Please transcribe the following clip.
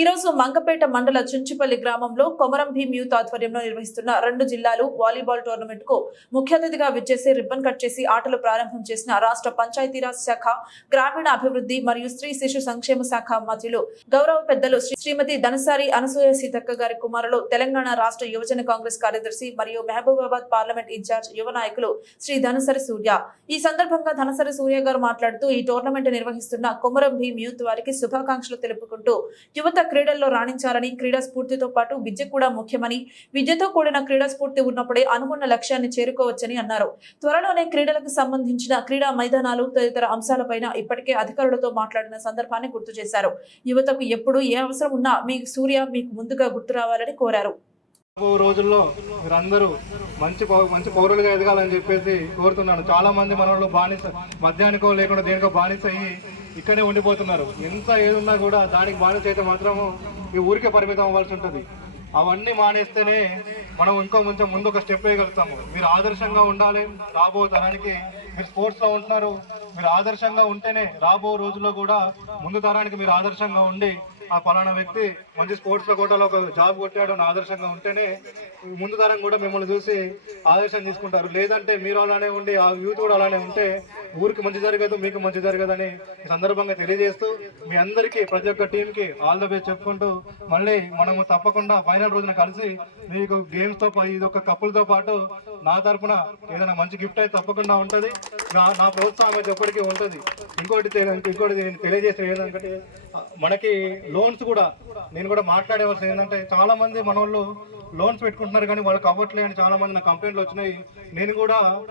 మంగపేట మండల చుంచుపల్లి గ్రామంలో కొమరం భీమ్ యూత్ ఆధ్వర్యంలో నిర్వహిస్తున్న రెండు జిల్లాలు వాలీబాల్ టోర్నమెంట్కు ముఖ్య అతిథిగా విచ్చేసి రిబ్బన్ కట్ చేసి ఆటలు ప్రారంభం చేసిన రాష్ట్ర పంచాయతీరాజ్ శాఖ గ్రామీణ అభివృద్ధి మరియు స్త్రీ శిశు సంక్షేమ శాఖ మంత్రులు గౌరవ పెద్దలు శ్రీ- శ్రీమతి ధనసారి అనసూయ సీతక్క గారి కుమారులు తెలంగాణ రాష్ట్ర యువజన కాంగ్రెస్ కార్యదర్శి మరియు మహబూబాబాద్ పార్లమెంట్ ఇన్ఛార్జ్ యువ నాయకులు శ్రీ ధనసరి సూర్య. ఈ సందర్భంగా ధనసరి సూర్య గారు మాట్లాడుతూ ఈ టోర్నమెంట్ నిర్వహిస్తున్న కొమరం భీమ్ యూత్ వారికి శుభాకాంక్షలు తెలుపుకుంటూ యువత క్రీడల్లో రాణించాలని క్రీడా స్ఫూర్తితో పాటు విద్య కూడా ముఖ్యమని విద్యతో కూడిన క్రీడా స్ఫూర్తి ఉన్నప్పుడే అనుకున్న లక్ష్యాన్ని చేరుకోవచ్చని అన్నారు. త్వరలోనే క్రీడలకు సంబంధించిన క్రీడా మైదానాలు తదితర అంశాలపైన ఇప్పటికే అధికారులతో మాట్లాడిన సందర్భాన్ని గుర్తు చేశారు. యువతకు ఎప్పుడు ఏ అవసరం ఉన్నా మీ సూర్య మీకు ముందుగా గుర్తు రావాలని కోరారు. రోజుల్లో మీరందరూ మంచి మంచి పౌరులుగా ఎదగాలని చెప్పేసి కోరుతున్నాను. చాలా మంది మన వాళ్ళు బానిస మద్యానికో లేకుండా దేనికో బానిస అయ్యి ఇక్కడే ఉండిపోతున్నారు. ఎంత ఏదున్నా కూడా దానికి బానిస అయితే మాత్రము ఈ ఊరికే పరిమితం అవ్వాల్సి ఉంటుంది. అవన్నీ మానేస్తేనే మనం ఇంకో కొంచెం ముందు ఒక స్టెప్ వేయగలుగుతాము. మీరు ఆదర్శంగా ఉండాలి. రాబో తరానికి మీరు స్పోర్ట్స్లో ఉంటున్నారు. మీరు ఆదర్శంగా ఉంటేనే రాబో రోజుల్లో కూడా ముందు తరానికి మీరు ఆదర్శంగా ఉండి ఆ పలానా వ్యక్తి మంచి స్పోర్ట్స్లో కోటాలో ఒక జాబ్ కొట్టాడు అని ఆదర్శంగా ఉంటేనే ముందు తరం కూడా మిమ్మల్ని చూసి ఆదర్శం తీసుకుంటారు. లేదంటే మీరు అలానే ఉండి ఆ యూత్ కూడా అలానే ఉంటే ఊరికి మంచి జరగదు మీకు మంచి జరగదని ఈ సందర్భంగా తెలియజేస్తూ మీ అందరికీ ప్రతి ఒక్క టీంకి ఆల్ ద బెస్ట్ చెప్పుకుంటూ మళ్ళీ మనము తప్పకుండా ఫైనల్ రోజున కలిసి మీకు గేమ్స్తో పా- ఇది ఒక కప్పులతో పాటు నా తరపున ఏదైనా మంచి గిఫ్ట్ అయితే తప్పకుండా ఉంటుంది. నా నా ప్రోత్సాహం అయితే ఎప్పటికీ ఉంటుంది. ఇంకోటి ఇంకోటి నేను తెలియజేసిన ఏంటంటే మనకి లోన్స్ కూడా నేను కూడా మాట్లాడేవలసింది ఏంటంటే చాలా మంది మన వాళ్ళు లోన్స్ పెట్టుకుంటున్నారు కానీ వాళ్ళకి అవ్వట్లేదు అని చాలా మంది నా కంప్లైంట్లు వచ్చినాయి. నేను కూడా